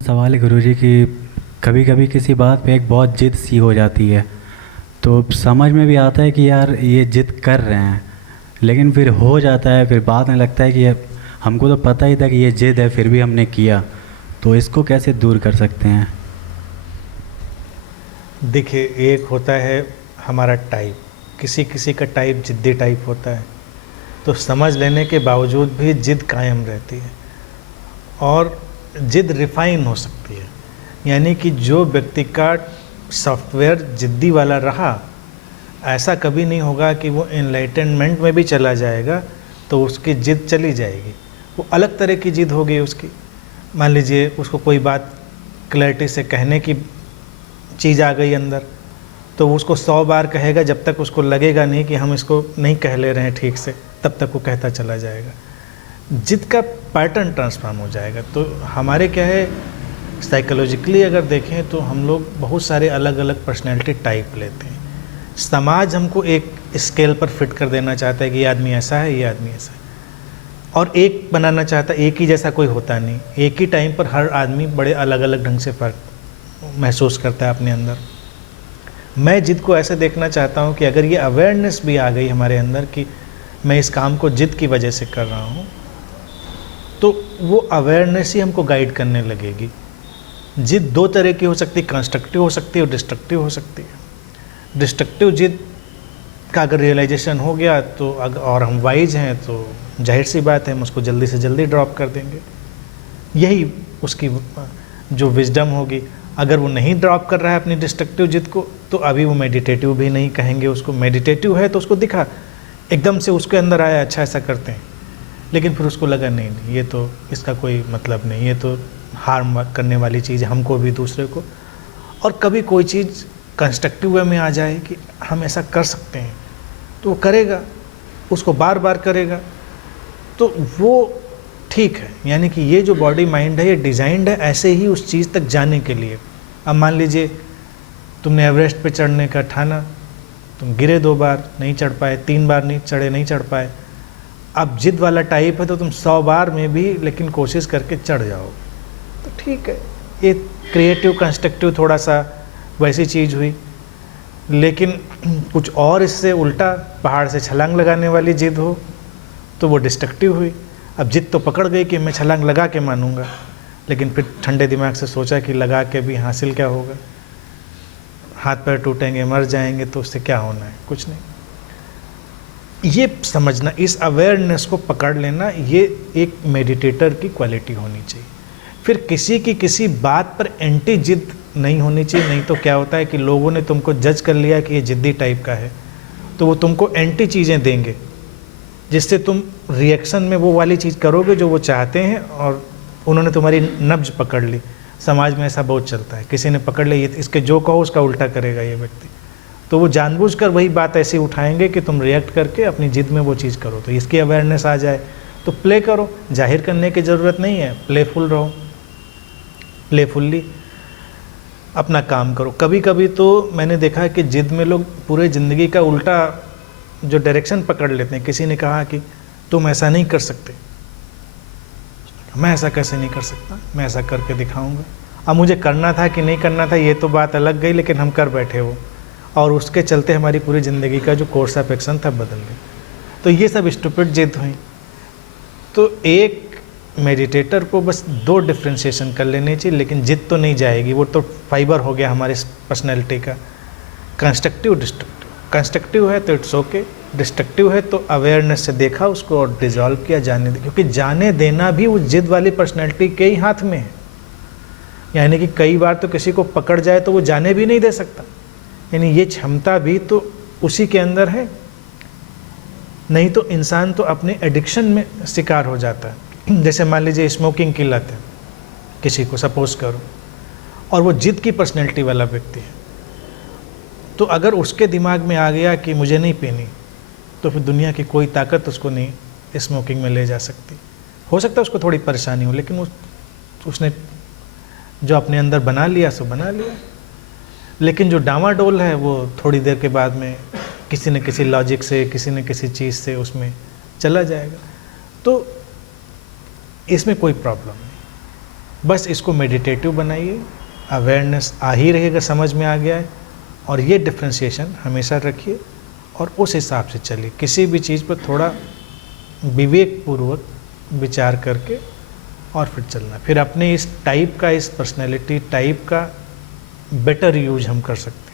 सवाल है गुरुजी कि कभी कभी किसी बात पे एक बहुत जिद सी हो जाती है, तो समझ में भी आता है कि यार ये जिद कर रहे हैं, लेकिन फिर हो जाता है, फिर बाद में लगता है कि हमको तो पता ही था कि ये जिद है, फिर भी हमने किया। तो इसको कैसे दूर कर सकते हैं? देखिए, एक होता है हमारा टाइप, किसी किसी का टाइप जिद्दी टाइप होता है, तो समझ लेने के बावजूद भी जिद कायम रहती है। और जिद रिफाइन हो सकती है, यानी कि जो व्यक्ति का सॉफ्टवेयर जिद्दी वाला रहा, ऐसा कभी नहीं होगा कि वो एनलाइटनमेंट में भी चला जाएगा तो उसकी जिद चली जाएगी। वो अलग तरह की जिद होगी उसकी। मान लीजिए उसको कोई बात क्लैरिटी से कहने की चीज़ आ गई अंदर, तो वो उसको 100 बार कहेगा, जब तक उसको लगेगा नहीं कि हम इसको नहीं कह ले रहे हैं ठीक से, तब तक वो कहता चला जाएगा। जिद का पैटर्न ट्रांसफॉर्म हो जाएगा। तो हमारे क्या है, साइकोलॉजिकली अगर देखें तो हम लोग बहुत सारे अलग अलग पर्सनैलिटी टाइप लेते हैं। समाज हमको एक स्केल पर फिट कर देना चाहता है कि ये आदमी ऐसा है, ये आदमी ऐसा है, और एक बनाना चाहता है। एक ही जैसा कोई होता नहीं, एक ही टाइम पर हर आदमी बड़े अलग अलग ढंग से फ़र्क महसूस करता है अपने अंदर। मैं जिद को ऐसे देखना चाहता हूँ कि अगर ये अवेयरनेस भी आ गई हमारे अंदर कि मैं इस काम को जिद की वजह से कर रहा हूँ, तो वो अवेयरनेस ही हमको गाइड करने लगेगी। जिद दो तरह की हो सकती है, कंस्ट्रक्टिव हो सकती है और डिस्ट्रक्टिव हो सकती है। डिस्ट्रक्टिव जिद का अगर रियलाइजेशन हो गया तो और हम वाइज हैं तो जाहिर सी बात है हम उसको जल्दी से जल्दी ड्रॉप कर देंगे। यही उसकी जो विजडम होगी। अगर वो नहीं ड्रॉप कर रहा है अपनी डिस्ट्रक्टिव जिद को, तो अभी वो मेडिटेटिव भी नहीं कहेंगे उसको। मेडिटेटिव है तो उसको दिखा, एकदम से उसके अंदर आया अच्छा ऐसा करते हैं, लेकिन फिर उसको लगा नहीं ये तो इसका कोई मतलब नहीं, ये तो हार्म करने वाली चीज़ है हमको भी दूसरे को। और कभी कोई चीज़ कंस्ट्रक्टिव वे में आ जाए कि हम ऐसा कर सकते हैं, तो वो करेगा, उसको बार बार करेगा, तो वो ठीक है। यानी कि ये जो बॉडी माइंड है ये डिज़ाइंड है ऐसे ही उस चीज़ तक जाने के लिए। अब मान लीजिए तुमने एवरेस्ट पे चढ़ने का ठाना, तुम गिरे 2 बार नहीं चढ़ पाए, 3 बार नहीं चढ़ पाए। अब जिद वाला टाइप है तो तुम 100 बार में भी लेकिन कोशिश करके चढ़ जाओ, तो ठीक है। ये क्रिएटिव कंस्ट्रक्टिव थोड़ा सा वैसी चीज़ हुई। लेकिन कुछ और इससे उल्टा पहाड़ से छलांग लगाने वाली जिद हो तो वो डिस्ट्रक्टिव हुई। अब जिद तो पकड़ गई कि मैं छलांग लगा के मानूंगा, लेकिन फिर ठंडे दिमाग से सोचा कि लगा के भी हासिल क्या होगा, हाथ पैर टूटेंगे, मर जाएंगे, तो उससे क्या होना है, कुछ नहीं। ये समझना, इस अवेयरनेस को पकड़ लेना, ये एक मेडिटेटर की क्वालिटी होनी चाहिए। फिर किसी की किसी बात पर एंटी जिद नहीं होनी चाहिए। नहीं तो क्या होता है कि लोगों ने तुमको जज कर लिया कि ये जिद्दी टाइप का है, तो वो तुमको एंटी चीज़ें देंगे, जिससे तुम रिएक्शन में वो वाली चीज़ करोगे जो वो चाहते हैं, और उन्होंने तुम्हारी नब्ज पकड़ ली। समाज में ऐसा बहुत चलता है, किसी ने पकड़ लिया, ये इसके जो कहो उसका उल्टा करेगा ये व्यक्ति, तो वो जानबूझकर वही बात ऐसी उठाएंगे कि तुम रिएक्ट करके अपनी जिद में वो चीज़ करो। तो इसकी अवेयरनेस आ जाए तो प्ले करो, जाहिर करने की ज़रूरत नहीं है, प्लेफुल रहो, प्लेफुल्ली अपना काम करो। कभी कभी तो मैंने देखा है कि जिद में लोग पूरे ज़िंदगी का उल्टा जो डायरेक्शन पकड़ लेते हैं। किसी ने कहा कि तुम ऐसा नहीं कर सकते, मैं ऐसा कैसे नहीं कर सकता, मैं ऐसा करके दिखाऊंगा। अब मुझे करना था कि नहीं करना था ये तो बात अलग गई, लेकिन हम कर बैठे वो, और उसके चलते हमारी पूरी ज़िंदगी का जो कोर्स ऑफ एक्शन था बदल गया। तो ये सब स्टूपिड जिद हुई। तो एक मेडिटेटर को बस 2 डिफ्रेंशिएशन कर लेने चाहिए, लेकिन जिद तो नहीं जाएगी, वो तो फाइबर हो गया हमारे पर्सनैलिटी का। Constructive, destructive. कंस्ट्रक्टिव है तो इट्स ओके, डिस्ट्रक्टिव है तो अवेयरनेस से देखा उसको और डिज़ोल्व किया, जाने दे। क्योंकि जाने देना भी उस जिद वाली पर्सनैलिटी के ही हाथ में है। यानी कि कई बार तो किसी को पकड़ जाए तो वो जाने भी नहीं दे सकता, यानी ये क्षमता भी तो उसी के अंदर है। नहीं तो इंसान तो अपने एडिक्शन में शिकार हो जाता है। जैसे मान लीजिए स्मोकिंग की लत है किसी को, सपोज करो, और वो जिद की पर्सनैलिटी वाला व्यक्ति है, तो अगर उसके दिमाग में आ गया कि मुझे नहीं पीनी, तो फिर दुनिया की कोई ताकत उसको नहीं स्मोकिंग में ले जा सकती। हो सकता है उसको थोड़ी परेशानी हो, लेकिन उसने जो अपने अंदर बना लिया सो बना लिया। लेकिन जो डामाडोल है वो थोड़ी देर के बाद में किसी न किसी लॉजिक से, किसी न किसी चीज़ से उसमें चला जाएगा। तो इसमें कोई प्रॉब्लम नहीं, बस इसको मेडिटेटिव बनाइए, अवेयरनेस आ ही रहेगा, समझ में आ गया है, और ये डिफ्रेंशिएशन हमेशा रखिए और उस हिसाब से चलिए। किसी भी चीज़ पर थोड़ा विवेकपूर्वक विचार करके और फिर चलना, फिर अपने इस टाइप का, इस पर्सनैलिटी टाइप का बेटर यूज हम कर सकते हैं।